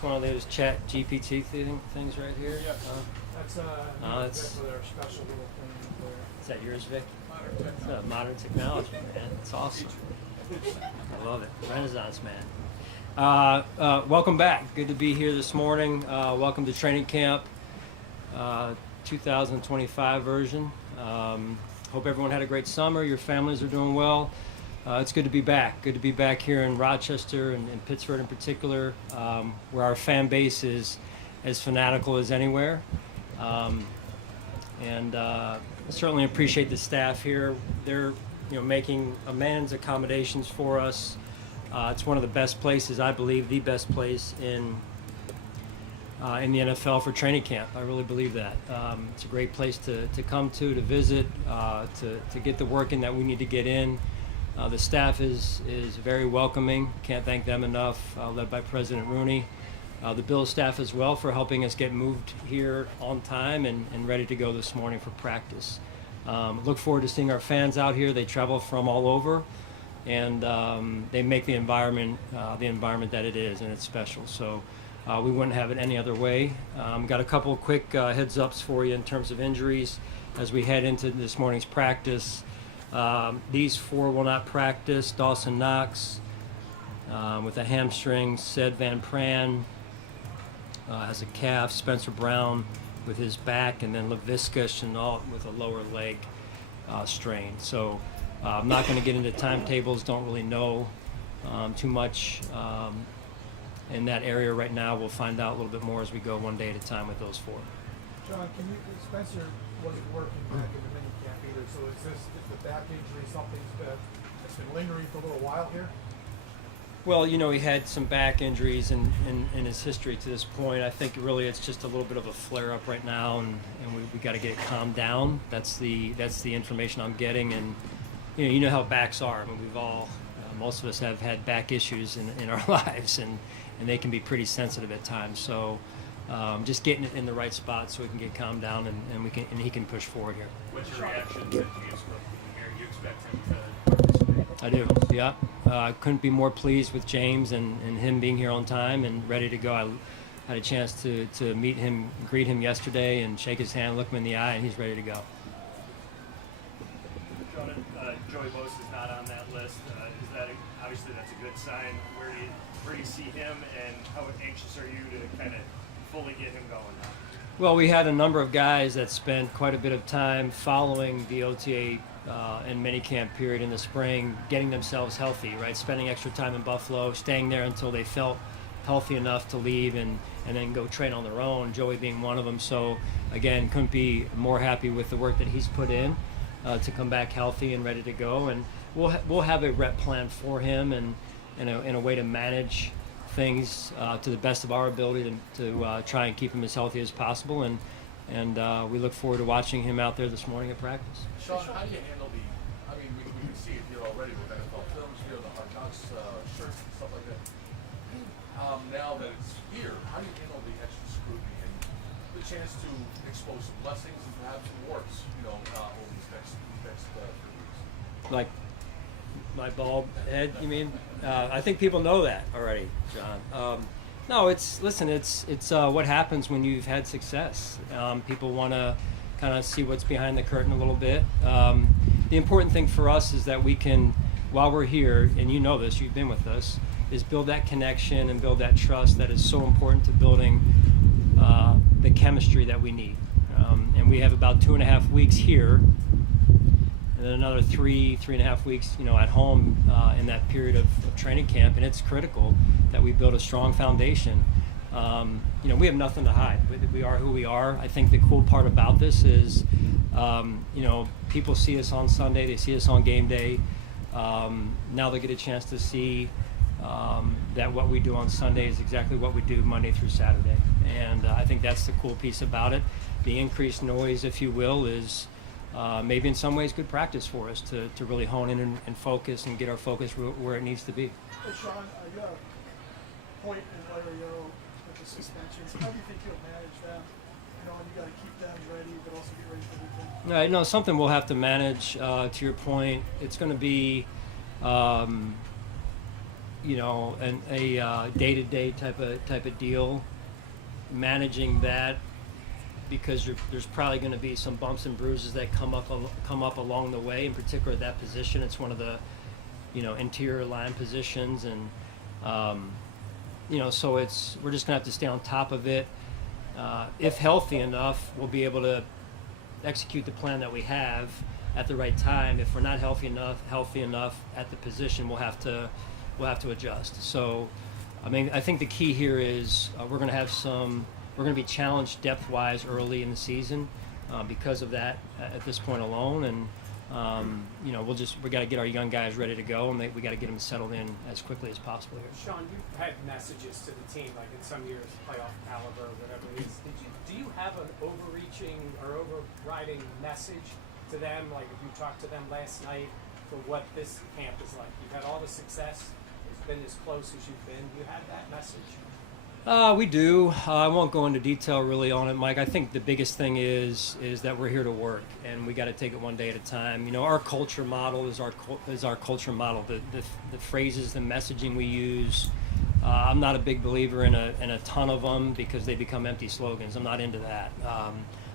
this one of those chat GPT things right here? Yeah. That's that's for their special little thing there. Is that yours, Vic? Modern It's technology. modern technology, man. It's awesome. I love it. Renaissance man. Welcome back. Good to be here this morning. Welcome to training camp, 2025 version. Hope everyone had a great summer. Your families are doing well. It's good to be back. Good to be back here in Rochester and Pittsford in particular, where our fan base is as fanatical as anywhere. I certainly appreciate the staff here. They're making immense accommodations for us. It's one of the best places, I believe, the best place in the NFL for training camp. I really believe that. It's a great place to come to visit, to get the work in that we need to get in. The staff is very welcoming. Can't thank them enough, led by President Rooney. The Bills staff as well for helping us get moved here on time and ready to go this morning for practice. Look forward to seeing our fans out here. They travel from all over, and they make the environment that it is, and it's special. So we wouldn't have it any other way. Got a couple of quick heads ups for you in terms of injuries as we head into this morning's practice. These four will not practice. Dawson Knox with a hamstring, Sid Van Pran has a calf, Spencer Brown with his back, and then Laviska Shenault with a lower leg strain. So I'm not going to get into timetables, don't really know too much in that area right now. We'll find out a little bit more as we go one day at a time with those four. John, Spencer wasn't working back in the minicamp either, so is the back injury something that's been lingering for a little while here? Well, he had some back injuries in his history to this point. I think really it's just a little bit of a flare-up right now, and we got to get it calmed down. That's the information I'm getting, and you know how backs are. I mean, we've all, most of us have had back issues in our lives, and they can be pretty sensitive at times. So just getting it in the right spot so we can get calmed down and he can push forward here. What's your reaction to James Cook being here? You expect him to participate? I do, yeah. I couldn't be more pleased with James and him being here on time and ready to go. I had a chance to meet him, greet him yesterday, and shake his hand, look him in the eye, and he's ready to go. Joey Bosa is not on that list. Obviously that's a good sign. Where do you see him, and how anxious are you to kind of fully get him going now? Well, we had a number of guys that spent quite a bit of time following the OTA and minicamp period in the spring, getting themselves healthy, right? Spending extra time in Buffalo, staying there until they felt healthy enough to leave and then go train on their own, Joey being one of them. So, again, couldn't be more happy with the work that he's put in to come back healthy and ready to go. And we'll have a rep plan for him and in a way to manage things to the best of our ability to try and keep him as healthy as possible. And we look forward to watching him out there this morning at practice. Sean, how do you handle we can see it here already with NFL films here, the Hard Knocks shirts and stuff like that. Now that it's here, how do you handle the extra scrutiny and the chance to expose some blessings and perhaps some warts, over these next few weeks? Like my bald head, you mean? I think people know that already, John. No, it's what happens when you've had success. People want to kind of see what's behind the curtain a little bit. The important thing for us is that we can, while we're here, and you know this, you've been with us, is build that connection and build that trust that is so important to building the chemistry that we need. And we have about 2.5 weeks here, and then another 3.5 weeks, at home in that period of training camp, and it's critical that we build a strong foundation. We have nothing to hide. We are who we are. I think the cool part about this is, people see us on Sunday, they see us on game day. Now they get a chance to see that what we do on Sunday is exactly what we do Monday through Saturday. And I think that's the cool piece about it. The increased noise, if you will, is maybe in some ways good practice for us to really hone in and focus and get our focus where it needs to be. Hey, Sean, you have a point in Lario with the suspensions. How do you think you'll manage that? And you got to keep them ready, but also get ready for everything. Right, no, something we'll have to manage. To your point, it's going to be a day-to-day type of deal, managing that, because there's probably going to be some bumps and bruises that come up along the way. In particular, that position, it's one of the interior line positions, and so we're just going to have to stay on top of it. If healthy enough, we'll be able to execute the plan that we have at the right time. If we're not healthy enough at the position, we'll have to adjust. So, I think the key here is we're going to be challenged depth-wise early in the season because of that at this point alone, and we got to get our young guys ready to go, and we got to get them settled in as quickly as possible here. Sean, you've had messages to the team, like in some years, playoff caliber, whatever it is. Do you have an overreaching or overriding message to them? Like if you talked to them last night for what this camp is like, you've had all the success, it's been as close as you've been. Do you have that message? We do. I won't go into detail really on it, Mike. I think the biggest thing is that we're here to work, and we got to take it one day at a time. Our culture model is our culture model. The phrases, the messaging we use. I'm not a big believer in a ton of them because they become empty slogans. I'm not into that.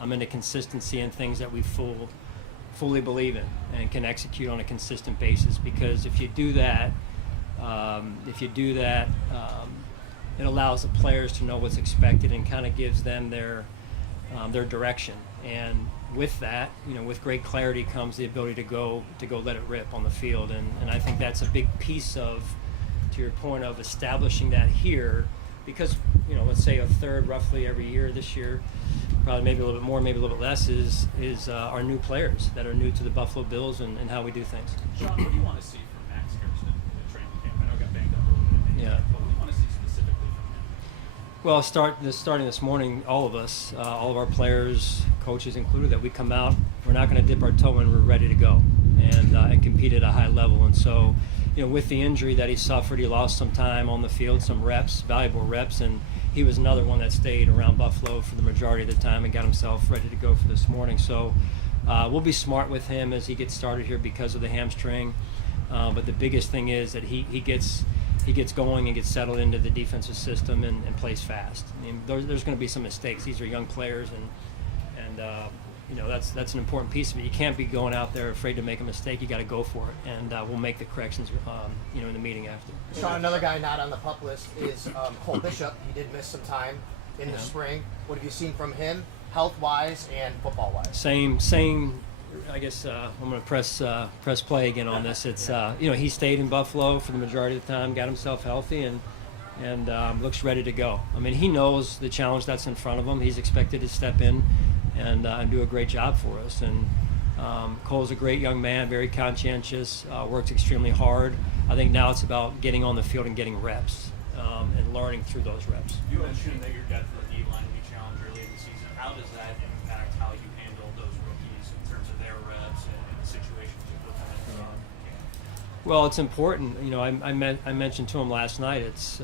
I'm into consistency and things that we fully believe in and can execute on a consistent basis. Because if you do that, it allows the players to know what's expected and kind of gives them their direction. And with that, with great clarity comes the ability to go let it rip on the field. And I think that's a big piece of, to your point, of establishing that here, because let's say a third roughly every year this year, probably maybe a little bit more, maybe a little bit less, is our new players that are new to the Buffalo Bills and how we do things. Sean, what do you want to see from Max Kirsten in the training camp? I know he got banged up a little bit. Yeah. But what do you want to see specifically from him? Well, starting this morning, all of us, all of our players, coaches included, that we come out, we're not going to dip our toe in, we're ready to go and compete at a high level. And so, with the injury that he suffered, he lost some time on the field, some reps, valuable reps, and he was another one that stayed around Buffalo for the majority of the time and got himself ready to go for this morning. So we'll be smart with him as he gets started here because of the hamstring. But the biggest thing is that he gets going and gets settled into the defensive system and plays fast. There's going to be some mistakes. These are young players, and that's an important piece of it. You can't be going out there afraid to make a mistake. You got to go for it, and we'll make the corrections in the meeting after. Sean, another guy not on the PUP list is Cole Bishop. He did miss some time in the spring. What have you seen from him, health-wise and football-wise? Same. I guess I'm going to press play again on this. It's he stayed in Buffalo for the majority of the time, got himself healthy, and looks ready to go. He knows the challenge that's in front of him. He's expected to step in and do a great job for us. And Cole's a great young man, very conscientious, works extremely hard. I think now it's about getting on the field and getting reps and learning through those reps. You mentioned that your depth of the D line will be challenged early in the season. How does that impact how you handle those rookies in terms of their reps and the situations you put them in? Well, it's important. I mentioned to him last night. It's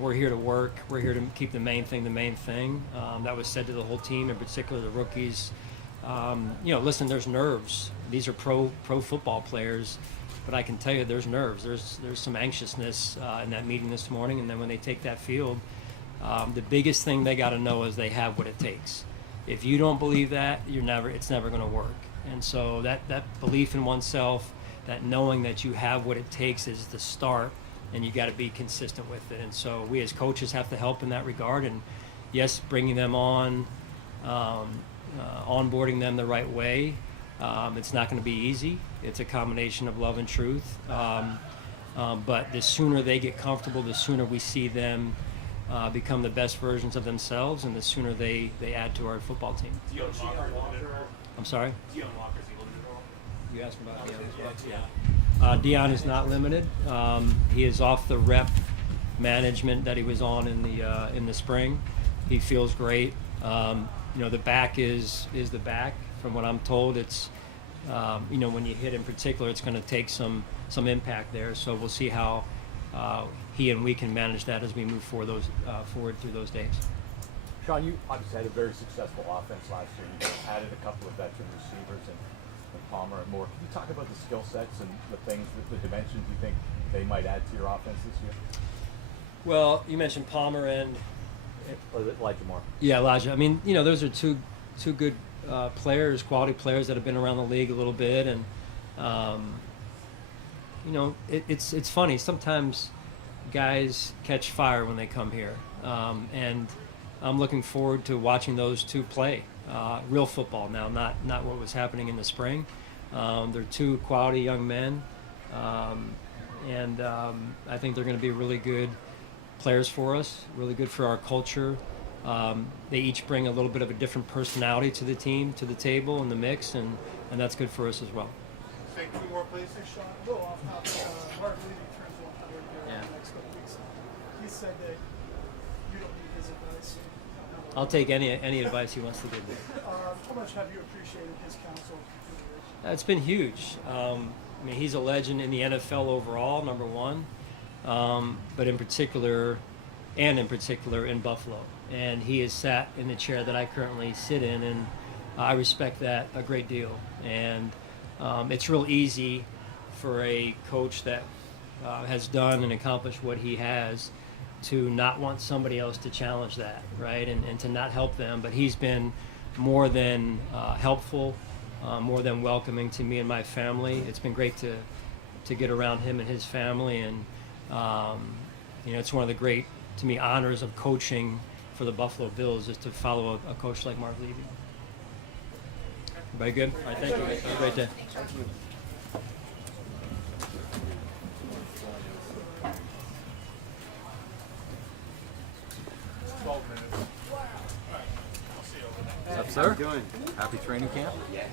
we're here to work. We're here to keep the main thing. That was said to the whole team, in particular the rookies. Listen, there's nerves. These are pro football players, but I can tell you there's nerves. There's some anxiousness in that meeting this morning, and then when they take that field, the biggest thing they got to know is they have what it takes. If you don't believe that, it's never going to work. And so that belief in oneself, that knowing that you have what it takes, is the start, and you got to be consistent with it. And so we as coaches have to help in that regard. And yes, bringing them on, onboarding them the right way. It's not going to be easy. It's a combination of love and truth. But the sooner they get comfortable, the sooner we see them become the best versions of themselves, and the sooner they add to our football team. Dion Walker limited role? I'm sorry? Dion Walker's a limited role? You asked about Dion as well? Yeah. Dion is not limited. He is off the rep management that he was on in the spring. He feels great. The back is the back. From what I'm told, it's when you hit in particular, it's going to take some impact there. So we'll see how he and we can manage that as we move forward through those days. Sean, you obviously had a very successful offense last year. You added a couple of veteran receivers, and and Palmer and Moore. Can you talk about the skill sets and the things, the dimensions you think they might add to your offense this year? Well, you mentioned Palmer and Or Elijah Moore? yeah, Elijah. I mean, you know, those are two good players, quality players that have been around the league a little bit, and you know, it's funny. Sometimes guys catch fire when they come here, and I'm looking forward to watching those two play real football now, not what was happening in the spring. They're two quality young men, and I think they're going to be really good players for us, really good for our culture. They each bring a little bit of a different personality to the team, to the table, in the mix, and that's good for us as well. Say two more, please. Hey, Sean, a little off topic. Mark Levy turns 100 here in the next couple weeks. He said that you don't need his advice. I'll take any advice he wants to give me. How much have you appreciated his counsel? It's been huge. I mean, he's a legend in the NFL overall, number one, but in particular in Buffalo. And he has sat in the chair that I currently sit in, and I respect that a great deal. And it's real easy for a coach that has done and accomplished what he has to not want somebody else to challenge that, right? And to not help them. But he's been more than helpful, more than welcoming to me and my family. It's been great to get around him and his family, and you know, it's one of the great, to me, honors of coaching for the Buffalo Bills is to follow a coach like Mark Levy. Everybody good? All right, thank you. Have a great day. Thank you. 12 minutes. What's up, sir? How you doing? Happy training camp? Yes.